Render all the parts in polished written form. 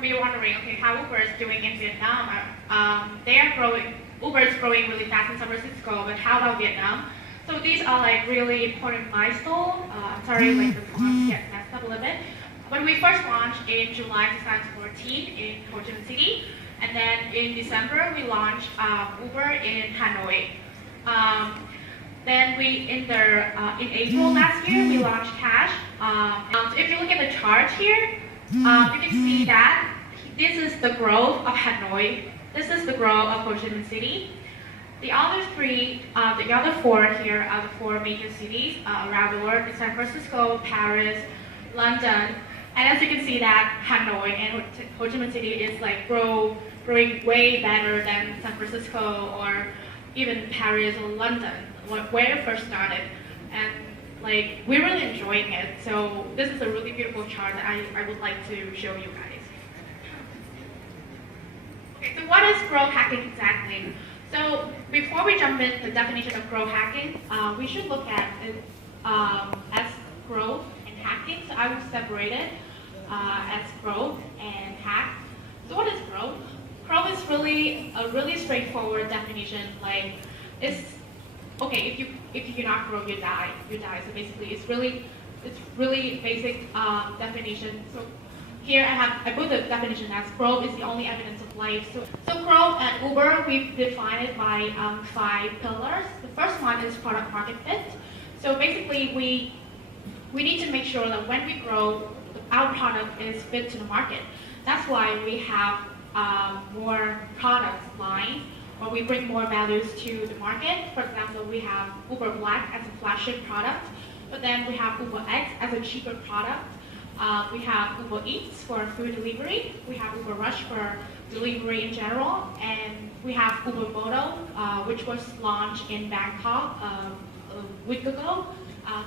be wondering, okay, how Uber is doing in Vietnam? They are growing. Uber is growing really fast in San Francisco, but how about Vietnam? So these are like really important milestones. Sorry, like the fonts get messed up a little bit. When we first launched in July 2014 in Ho Chi Minh City, and then in December we launched Uber in Hanoi. Then in April last year we launched Cash. So if you look at the chart here, you can see that this is the growth of Hanoi. This is the growth of Ho Chi Minh City. The other four here are the four major cities around the world: San Francisco, Paris, London. And as you can see that Hanoi and Ho Chi Minh City is like growing way better than San Francisco or even Paris or London, where it first started. And like we're really enjoying it. So this is a really beautiful chart that I would like to show you guys. Okay, so what is growth hacking exactly? So before we jump into the definition of growth hacking, we should look at it as growth and hacking. So I will separate it as growth and hack. So what is growth? Growth is really a really straightforward definition. Like it's okay, if you do not grow, you die. You die. So basically, it's really basic definition. So here I put the definition as growth is the only evidence of life. So growth at Uber, we've defined it by 5 pillars. The first one is product market fit. So basically, we need to make sure that when we grow, our product is fit to the market. That's why we have more product lines, or we bring more values to the market. For example, we have Uber Black as a flagship product, but then we have Uber X as a cheaper product. We have Uber Eats for food delivery. We have Uber Rush for delivery in general, and we have Uber Moto, which was launched in Bangkok a week ago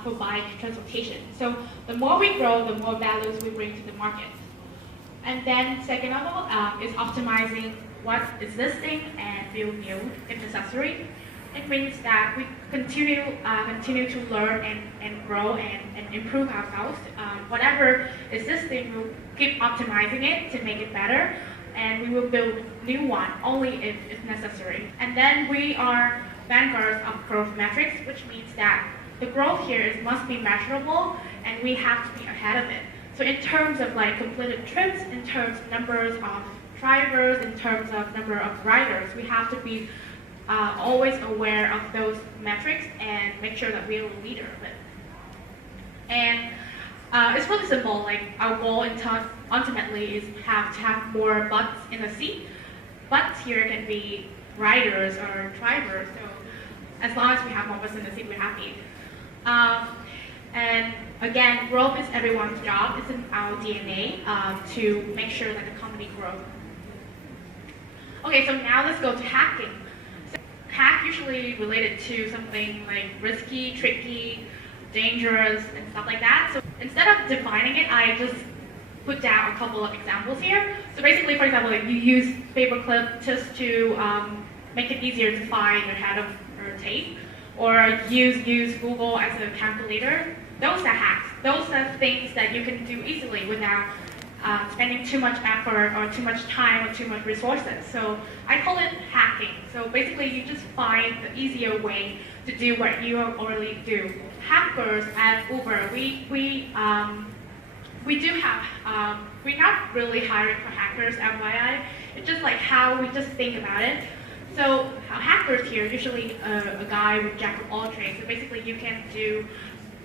for bike transportation. So the more we grow, the more values we bring to the market. And then second of all is optimizing what is existing and build new if necessary. It means that we continue to learn and grow and improve ourselves. Whatever is existing, we'll keep optimizing it to make it better, and we will build new one only if necessary. And then we are vanguards of growth metrics, which means that the growth here must be measurable, and we have to be ahead of it. So in terms of like completed trips, in terms of numbers of drivers, in terms of number of riders, we have to be always aware of those metrics and make sure that we're the leader of it. And it's really simple. Like our goal ultimately is to have more butts in the seat. Butts here can be riders or drivers. So as long as we have more butts in the seat, we're happy. And again, growth is everyone's job. It's in our DNA to make sure that the company grows. Okay, so now let's go to hacking. So, hack usually related to something like risky, tricky, dangerous, and stuff like that. So instead of defining it, I just put down a couple of examples here. So basically, for example, like you use paperclip just to make it easier to find your head of or tape, or use Google as a calculator. Those are hacks. Those are things that you can do easily without spending too much effort or too much time or too much resources. So I call it hacking. So basically, you just find the easier way to do what you already do. Hackers at Uber, we do have, we're not really hiring for hackers, FYI. It's just like how we just think about it. So hackers here, usually a guy with jack of all trades. So basically, you can do.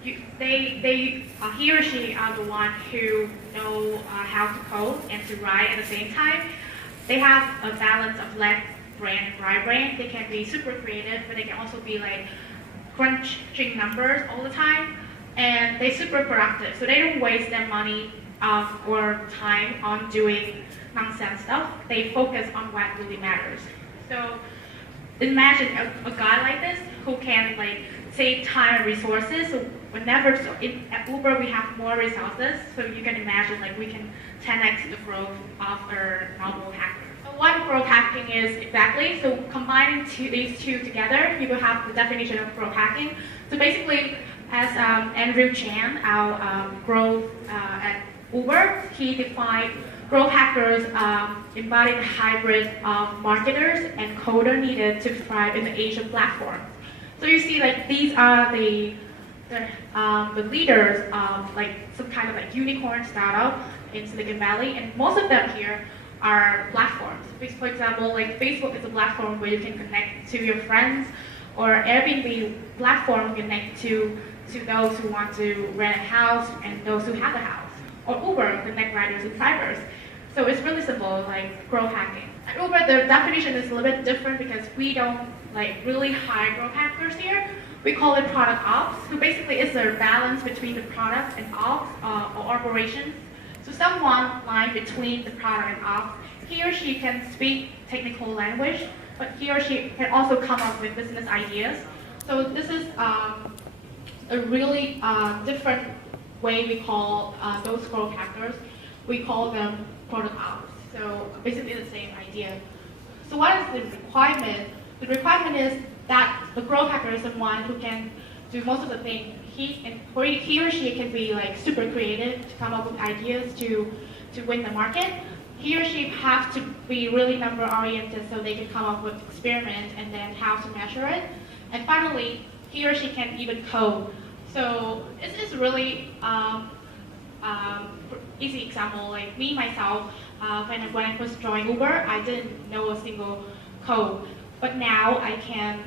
He or she are the one who know how to code and to write at the same time. They have a balance of left brain and right brain. They can be super creative, but they can also be like crunching numbers all the time. And they're super productive, so they don't waste their money or time on doing nonsense stuff. They focus on what really matters. So imagine a guy like this who can like save time and resources. So at Uber we have more resources, so you can imagine like we can 10x the growth of our normal hacker. So what growth hacking is exactly, so combining these two together, you will have the definition of growth hacking. So basically, as Andrew Chan, our growth at Uber, he defined growth hackers embody the hybrid of marketers and coder needed to thrive in the age of platforms. So you see, like these are the leaders of like some kind of like unicorn startup in Silicon Valley, and most of them here are platforms. For example, like Facebook is a platform where you can connect to your friends, or Airbnb platform connect to those who want to rent a house and those who have a house, or Uber connect riders and drivers. So it's really simple, like growth hacking. At Uber, the definition is a little bit different because we don't like really hire growth hackers here. We call it product ops. So basically, it's a balance between the product and ops or operations. So someone lying between the product and ops, he or she can speak technical language, but he or she can also come up with business ideas. So this is a really different way we call those growth hackers. We call them product ops. So basically the same idea. So what is the requirement? The requirement is that the growth hacker is someone who can do most of the things. He or she can be like super creative to come up with ideas to win the market. He or she have to be really number oriented so they can come up with experiments and then how to measure it. And finally, he or she can even code. So this is really easy example. Like me myself, when I first joined Uber, I didn't know a single code. But now I can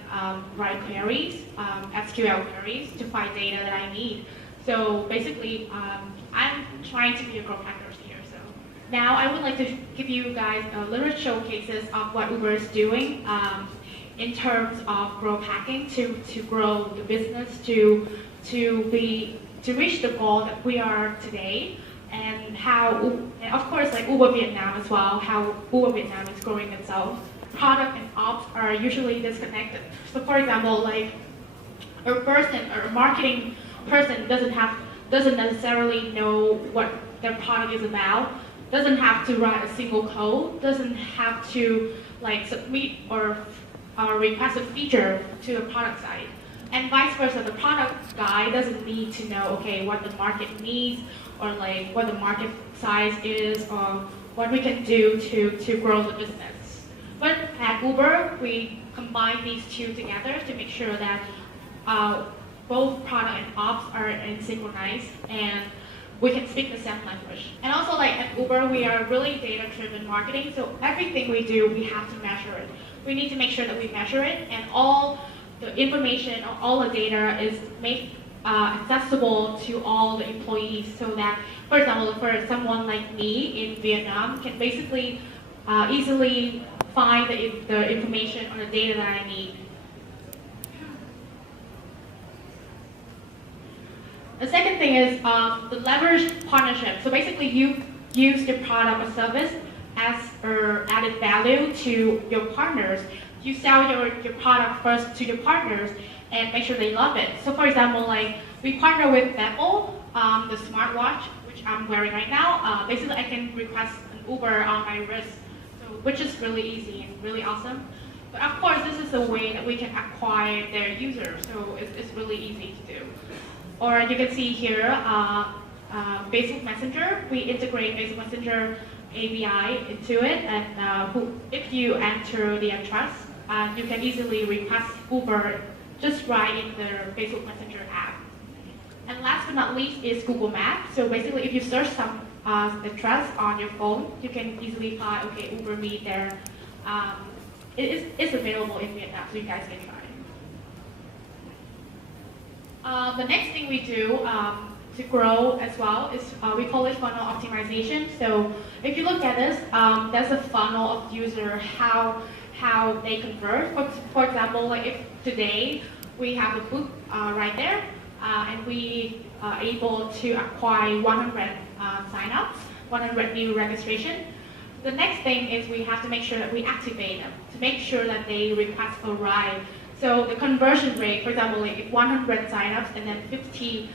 write queries, SQL queries, to find data that I need. So basically, I'm trying to be a growth hacker here. So now I would like to give you guys a little showcases of what Uber is doing in terms of growth hacking to grow the business, to reach the goal that we are today, and how, and of course, like Uber Vietnam as well, how Uber Vietnam is growing itself. Product and ops are usually disconnected. So for example, like a person or a marketing person doesn't necessarily know what their product is about, doesn't have to write a single code, doesn't have to like submit or request a feature to the product side. And vice versa, the product guy doesn't need to know, okay, what the market needs, or like what the market size is, or what we can do to grow the business. But at Uber, we combine these two together to make sure that both product and ops are synchronized and we can speak the same language. And also, like at Uber, we are really data-driven marketing, so everything we do, we have to measure it. We need to make sure that we measure it, and all the information, all the data is made accessible to all the employees, so that, for example, for someone like me in Vietnam can basically easily find the information or the data that I need. The second thing is the leverage partnership. So basically you use the product or service as added value to your partners. You sell your product first to your partners and make sure they love it. So for example, like we partner with Apple, the smartwatch, which I'm wearing right now. Basically I can request an Uber on my wrist, which is really easy and really awesome. But of course, this is a way that we can acquire their users, so it's really easy to do. Or you can see here, Facebook Messenger. We integrate Facebook Messenger API into it, and if you enter the address, you can easily request Uber just right in the Facebook Messenger app. And last but not least is Google Maps. So basically, if you search some address on your phone, you can easily find, okay, Uber me there. It's available in Vietnam, so you guys can try it. The next thing we do to grow as well is we call it funnel optimization. So if you look at this, there's a funnel of user, how they convert. For example, like if today we have a book right there, and we are able to acquire 100 signups, 100 new registration. The next thing is we have to make sure that we activate them to make sure that they request a ride. So the conversion rate, for example, like if 100 signups and then 50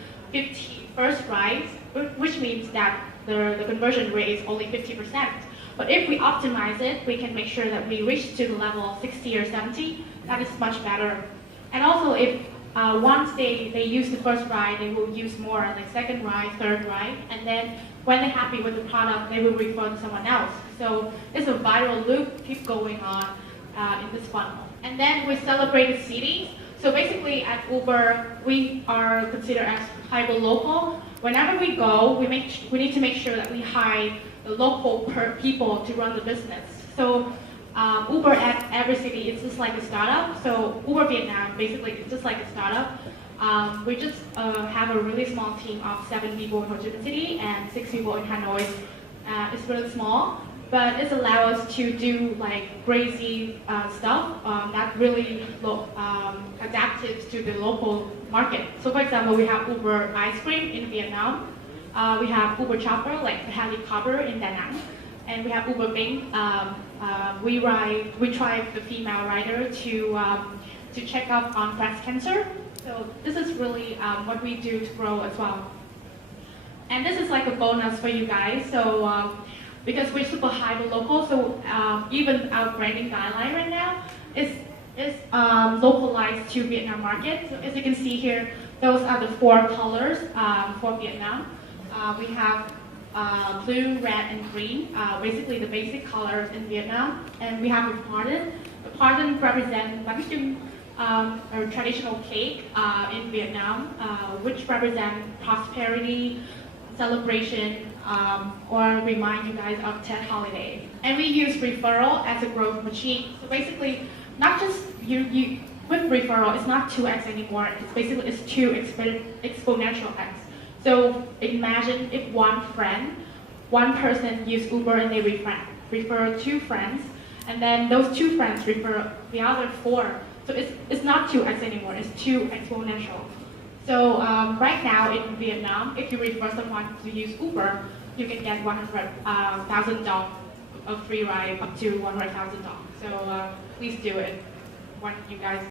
first rides, which means that the conversion rate is only 50%. But if we optimize it, we can make sure that we reach to the level of 60 or 70. That is much better. And also, if once they use the first ride, they will use more, like second ride, third ride, and then when they're happy with the product, they will refer to someone else. So it's a viral loop keep going on in this funnel. And then we celebrate cities. So basically at Uber, we are considered as hyper-local. Whenever we go, we need to make sure that we hire the local people to run the business. So Uber at every city is just like a startup. So Uber Vietnam, basically, it's just like a startup. We just have a really small team of 7 people in Ho Chi Minh City and 6 people in Hanoi. It's really small, but it allows us to do like crazy stuff that really adapted to the local market. So for example, we have Uber ice cream in Vietnam. We have Uber chopper, like the helicopter in Da Nang. And we have Uber Bing. We drive the female rider to check up on breast cancer. So this is really what we do to grow as well. And this is like a bonus for you guys. So because we're super hyper-local, so even our branding guideline right now is localized to Vietnam market. So as you can see here, those are the 4 colors for Vietnam. We have blue, red, and green, basically the basic colors in Vietnam. And we have a pardon. The pardon represents bánh chưng, a traditional cake in Vietnam, which represents prosperity, celebration, or remind you guys of Tet holiday. And we use referral as a growth machine. So basically, not just with referral, it's not 2x anymore. It's basically 2 exponential x. So imagine if one person use Uber and they refer 2 friends, and then those 2 friends refer the other 4. So it's not 2x anymore, it's 2 exponential. So right now in Vietnam, if you refer someone to use Uber, you can get $100,000 of free ride up to $100,000. So please do it when you guys